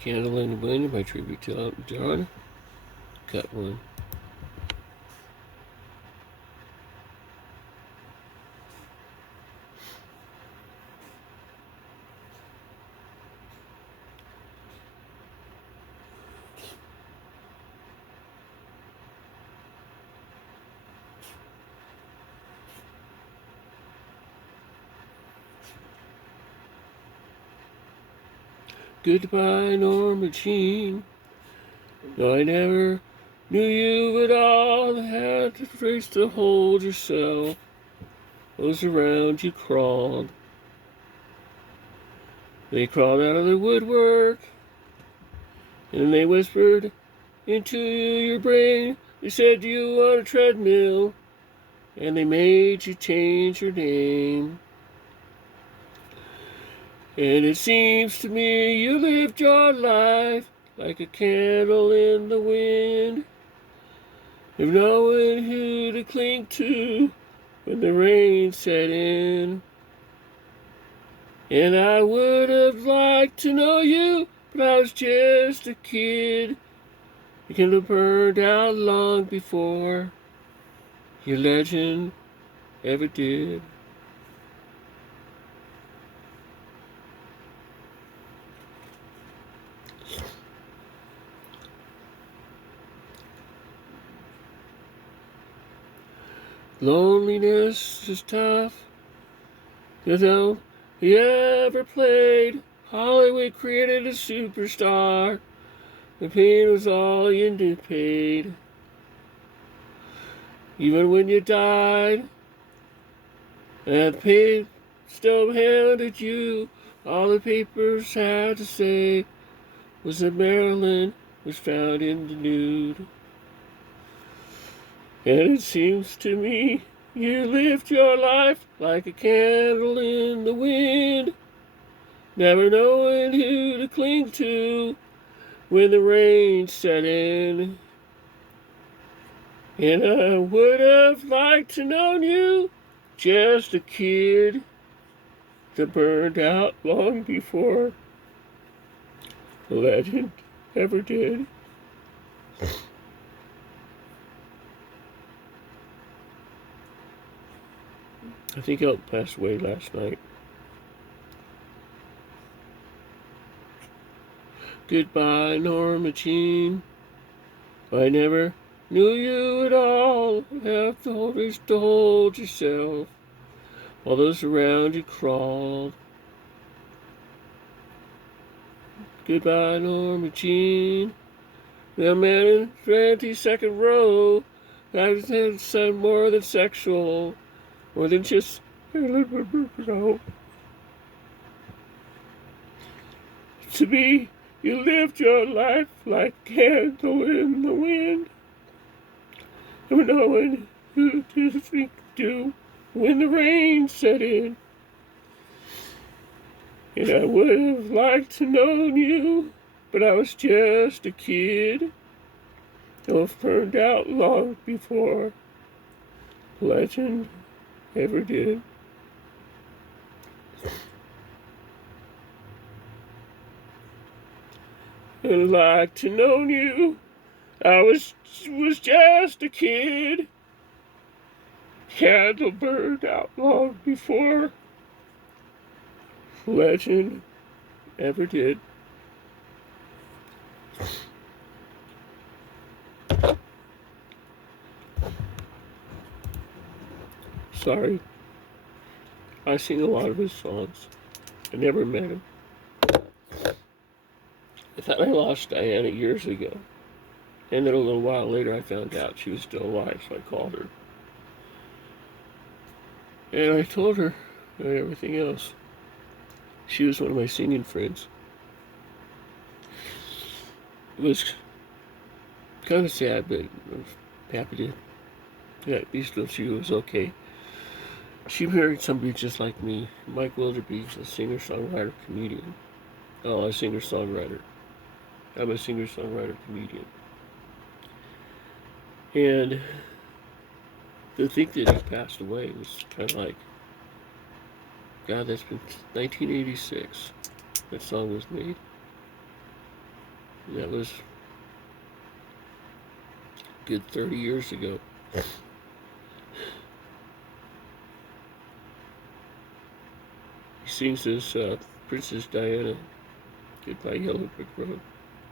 Candle in the Wind by tribute to Elton John. Cut one. Goodbye, Norma Jean. No, I never knew you at all. Had to trace to hold yourself. Those around you crawled. They crawled out of the woodwork. And they whispered into your brain. They said you on a treadmill. And they made you change your name. And it seems to me you lived your life like a candle in the wind, of knowing who to cling to when the rain set in. And I would have liked to know you, but I was just a kid. You could have burned out long before your legend ever did. Loneliness is tough. You know, you ever played? Hollywood created a superstar. The pain was all you paid. Even when you died, and the pain still handed you. All the papers had to say was that Marilyn was found in the nude. And it seems to me you lived your life like a candle in the wind, never knowing who to cling to when the rain set in. And I would have liked to known you, just a kid that burned out long before the legend ever did. I think Elton passed away last night. Goodbye, Norma Jean. I never knew you at all. Have to hold yourself while those around you crawled. Goodbye, Norma Jean. The man in the 22nd row. I said more than sexual, more than just no. To me, you lived your life like a candle in the wind, and knowing who to speak to when the rain set in. And I would have liked to known you, but I was just a kid. I was burned out long before legend ever did. And I'd like to known you. I was just a kid. Candle burned out long before legend ever did. Sorry. I sing a lot of his songs. I never met him. I thought I lost Diana years ago. And then a little while later I found out she was still alive, so I called her. And I told her everything else. She was one of my singing friends. It was kind of sad, but I was happy to at least know she was okay. She married somebody just like me. Mike Wilderby's a singer-songwriter comedian. Oh, a singer-songwriter. I'm a singer-songwriter comedian. And to think that he passed away was kind of like, God, that's been 1986. That song was made. That was a good 30 years ago. He sings this Princess Diana, Goodbye Yellow Brick Road,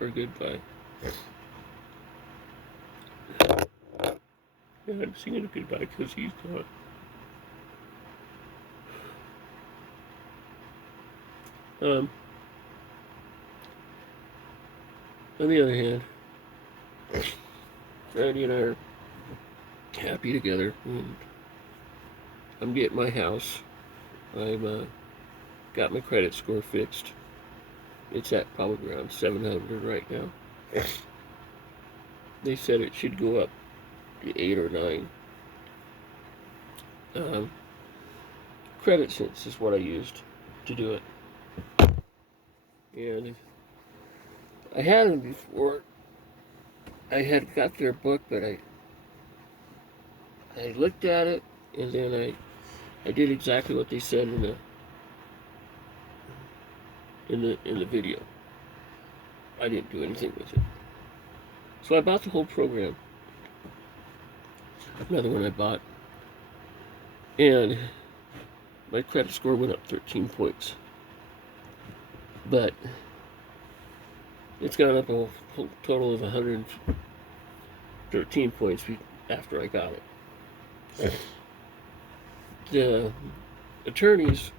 or Goodbye. Yeah, I'm singing a goodbye because he's gone. On the other hand, Randy and I are happy together, and I'm getting my house. I've got my credit score fixed. It's at probably around 700 right now. They said it should go up to 8 or 9. Credit Sense is what I used to do it. And I had them before. I had got their book, but I looked at it, and then I did exactly what they said in the video. I didn't do anything with it. So I bought the whole program. Another one I bought. And my credit score went up 13 points. But it's gone up a total of 113 points after I got it. The attorneys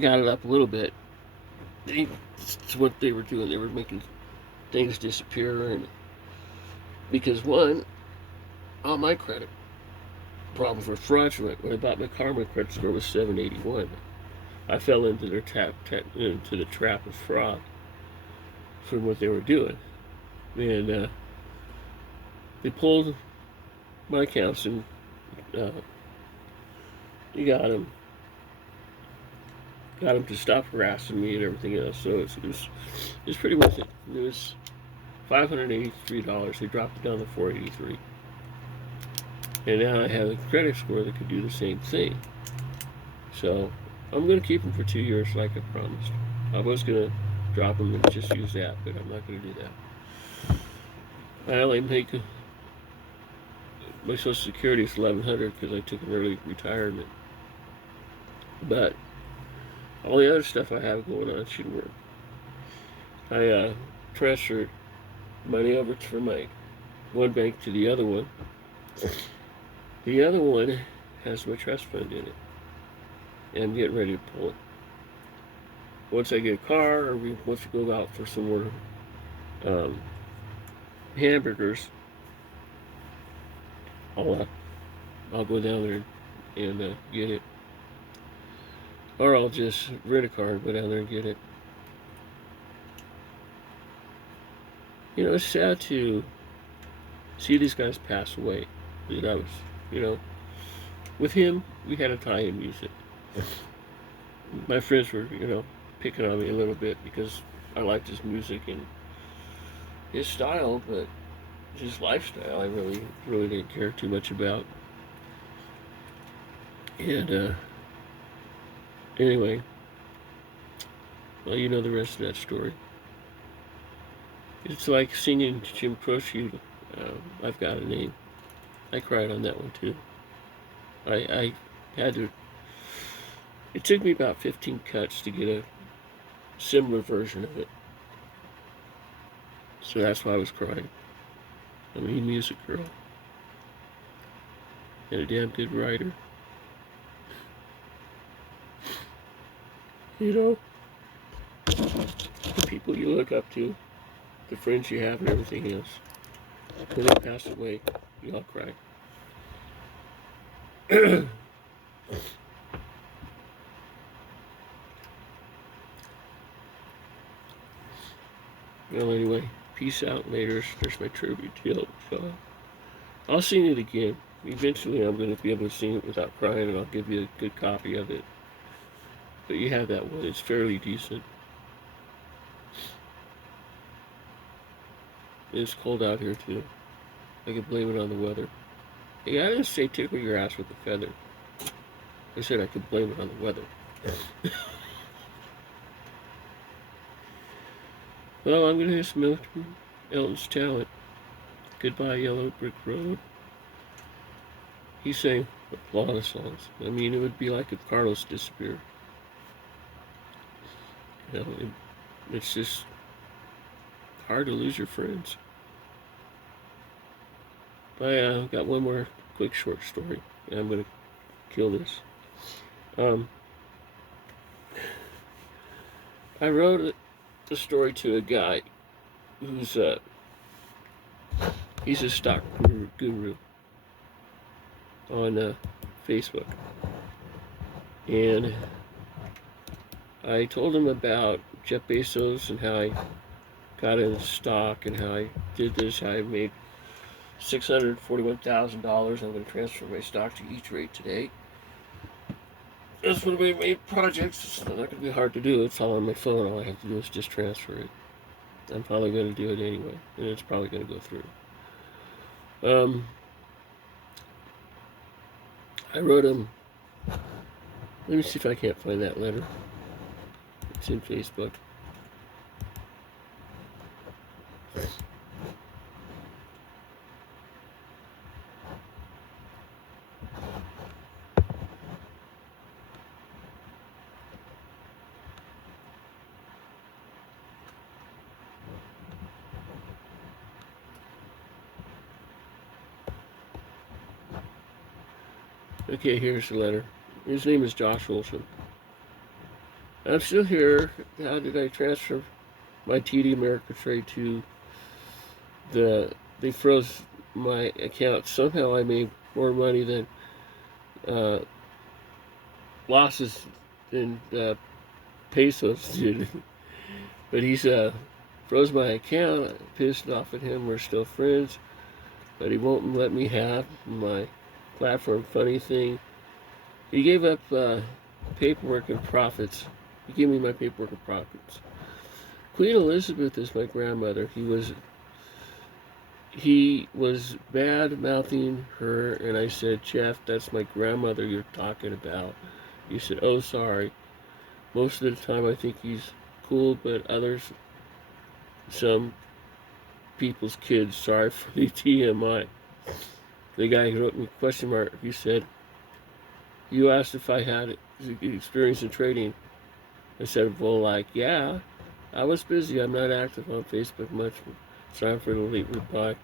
got it up a little bit. That's what they were doing. They were making things disappear, and because one, all my credit problems were fraudulent. When I bought my car, my credit score was 781. I fell into the trap of fraud from what they were doing, and they pulled my accounts, and you got them to stop harassing me and everything else. So it was pretty worth it. It was $583. They dropped it down to $483, and now I have a credit score that could do the same thing. So I'm going to keep them for 2 years, like I promised. I was going to drop them and just use that, but I'm not going to do that. I only make my Social Security is $1,100 because I took an early retirement. But all the other stuff I have going on should work. I transferred money over from my one bank to the other one. The other one has my trust fund in it, and I'm getting ready to pull it. Once I get a car, or once we go out for some more hamburgers, I'll go down there and get it. Or I'll just rent a car and go down there and get it. You know, it's sad to see these guys pass away. That I was, with him, we had a tie in music. My friends were, picking on me a little bit because I liked his music and his style, but his lifestyle I really didn't care too much about. And anyway, well, you know the rest of that story. It's like singing Jim Croce, I've Got a Name. I cried on that one too. I had to, it took me about 15 cuts to get a similar version of it. So that's why I was crying. I'm a music girl. And a damn good writer. The people you look up to, the friends you have and everything else. When they pass away, you all cry. Well, anyway, peace out later. There's my tribute to so I'll sing it again. Eventually, I'm going to be able to sing it without crying, and I'll give you a good copy of it. But you have that one. It's fairly decent. It's cold out here, too. I could blame it on the weather. Hey, I didn't say tickle your ass with a feather. I said I could blame it on the weather. Well, I'm going to hear some Elton's Talent. Goodbye, Yellow Brick Road. He sang a lot of songs. I mean, it would be like if Carlos disappeared. You know, it's just hard to lose your friends. But I got one more quick short story, and I'm going to kill this. Um, I wrote the story to a guy who's he's a stock guru on Facebook, and I told him about Jeff Bezos and how I got into stock and how I did this, how I made $641,000. I'm going to transfer my stock to E-Trade today. That's one of my main projects. It's not going to be hard to do. It's all on my phone. All I have to do is just transfer it. I'm probably going to do it anyway, and it's probably going to go through. I wrote him. Let me see if I can't find that letter. It's in Facebook. Okay, here's the letter. His name is Josh Olson. I'm still here. How did I transfer my TD Ameritrade to they froze my account. Somehow I made more money than uh, losses than pesos did. But he's froze my account. I'm pissed off at him. We're still friends, but he won't let me have my platform. Funny thing, he gave up paperwork and profits. He gave me my paperwork and profits. Queen Elizabeth is my grandmother. He was bad mouthing her, and I said, Jeff, that's my grandmother you're talking about. He said, oh, sorry. Most of the time I think he's cool, but others, some people's kids, sorry for the TMI. The guy who wrote me a question mark, he said, you asked if I had experience in trading. I said, well, like, yeah, I was busy. I'm not active on Facebook much. Sorry for the late reply.